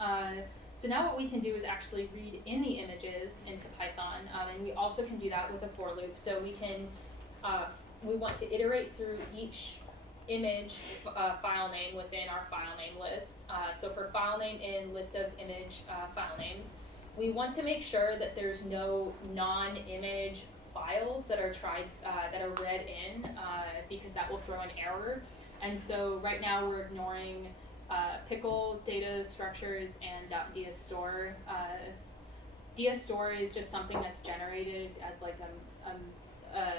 So now what we can do is actually read in the images into Python, and we also can do that with a for loop. So we can, we want to iterate through each image file name within our file name list. So for file name in list of image file names, we want to make sure that there's no non-image files that are that are read in, because that will throw an error. And so right now we're ignoring pickle data structures and .dstore. .dstore is just something that's generated as like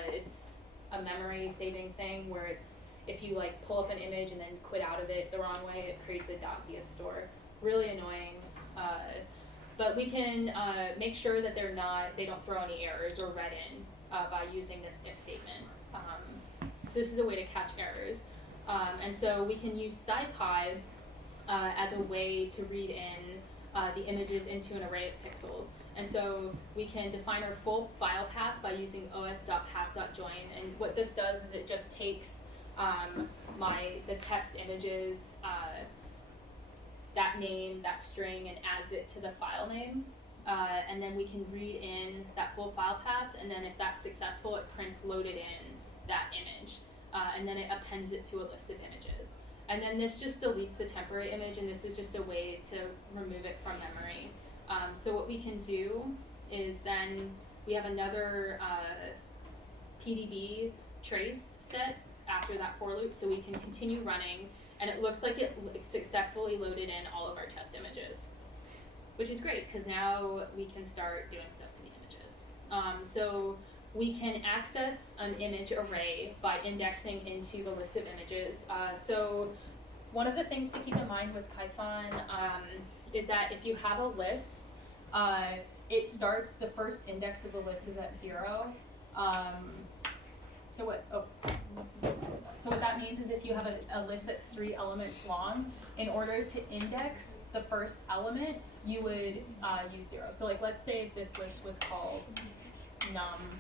it's a memory saving thing where it's, if you like pull up an image and then quit out of it the wrong way, it creates a .dstore. Really annoying. But we can make sure that they don't throw any errors or read in by using this if statement. So this is a way to catch errors. And so we can use SciPy as a way to read in the images into an array of pixels. And so we can define our full file path by using os.path.join. And what this does is it just takes the test images, that name, that string, and adds it to the file name. And then we can read in that full file path, and then if that's successful, it prints loaded in that image. And then it appends it to a list of images. And then this just deletes the temporary image, and this is just a way to remove it from memory. So what we can do is then we have another PDB trace sets after that for loop, so we can continue running, and it looks like it successfully loaded in all of our test images, which is great because now we can start doing stuff to the images. So we can access an image array by indexing into the list of images. So one of the things to keep in mind with Python is that if you have a list, it starts, the first index of the list is at 0. So what that means is if you have a list that's 3 elements long, in order to index the first element, you would use 0. So like, let's say this list was called num.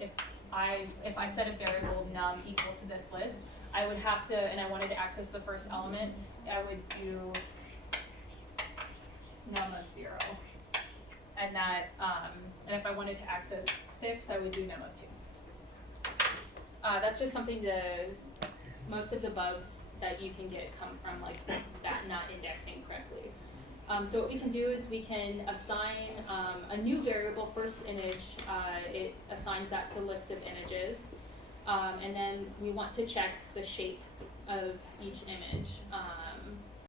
If I set a variable num equal to this list, I would have to, and I wanted to access the first element, I would do num of 0. And that, and if I wanted to access 6, I would do num of 2. That's just something most of the bugs that you can get come from like that not indexing correctly. So what we can do is we can assign a new variable, first image, it assigns that to list of images, and then we want to check the shape of each image.